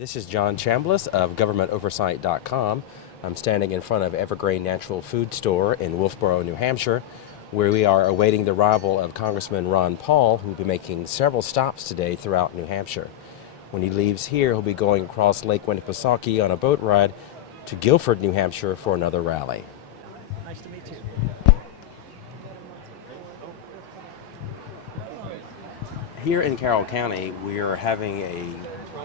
This is John Chambliss of GovernmentOversight.com. I'm standing in front of Evergreen Natural Food Store in Wolfeboro, New Hampshire, where we are awaiting the arrival of Congressman Ron Paul, who will be making several stops today throughout New Hampshire. When he leaves here, he'll be going across Lake Winnipesaukee on a boat ride to Guilford, New Hampshire for another rally. Nice to meet you. Here in Carroll County, we are having a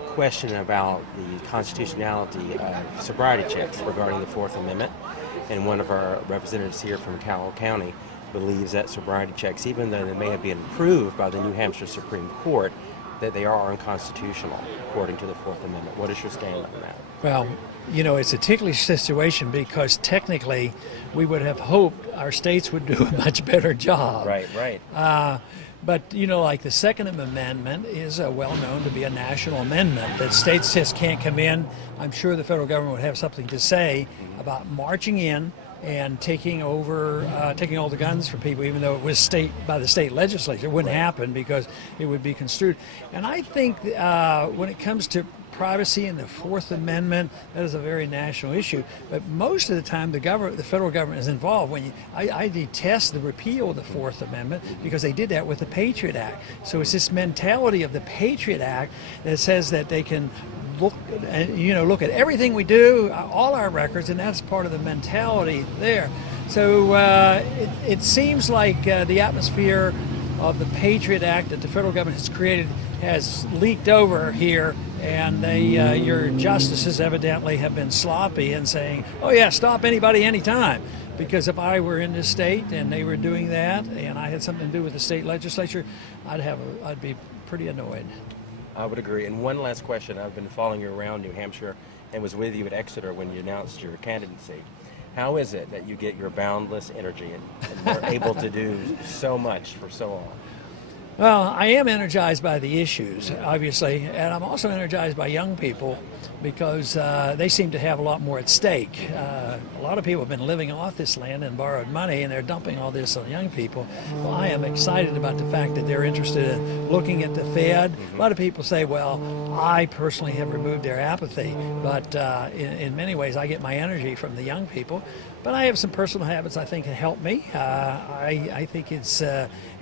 question about the constitutionality of sobriety checks regarding the Fourth Amendment, and one of our representatives here from Carroll County believes that sobriety checks, even though they may have been approved by the New Hampshire Supreme Court, that they are unconstitutional according to the Fourth Amendment. What is your stand on that? Well, you know, it's a ticklish situation because technically we would have hoped our states would do a much better job. Right. But, you know, like the Second Amendment is well known to be a national amendment that states just can't come in. I'm sure the federal government would have something to say about marching in and taking over, taking all the guns from people, even though it was by the state legislature. It wouldn't happen because it would be construed. And I think when it comes to privacy and the Fourth Amendment, that is a very national issue. But most of the time, the federal government is involved. I detest the repeal of the Fourth Amendment because they did that with the Patriot Act. So it's this mentality of the Patriot Act that says that they can look at everything we do, all our records, and that's part of the mentality there. So it seems like the atmosphere of the Patriot Act that the federal government has created has leaked over here, and your justices evidently have been sloppy in saying, oh yeah, stop anybody anytime. Because if I were in this state and they were doing that and I had something to do with the state legislature, I'd be pretty annoyed. I would agree. And one last question. I've been following you around New Hampshire and was with you at Exeter when you announced your candidacy. How is it that you get your boundless energy and are able to do so much for so long? Well, I am energized by the issues, obviously, and I'm also energized by young people because they seem to have a lot more at stake. A lot of people have been living off this land and borrowed money, and they're dumping all this on young people. Well, I am excited about the fact that they're interested in looking at the Fed. A lot of people say, well, I personally have removed their apathy, but in many ways I get my energy from the young people. But I have some personal habits I think can help me. I think it's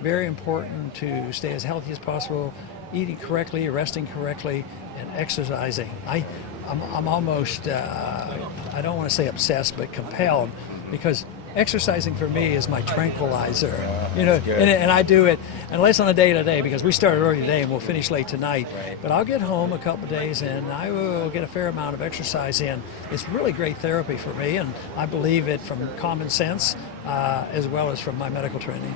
very important to stay as healthy as possible, eating correctly, resting correctly, and exercising. I'm almost, I don't want to say obsessed, but compelled, because exercising for me is my tranquilizer. You know, and I do it, unless on a day-to-day, because we started early today and we'll finish late tonight. Right. But I'll get home a couple of days and I will get a fair amount of exercise in. It's really great therapy for me, and I believe it from common sense as well as from my medical training.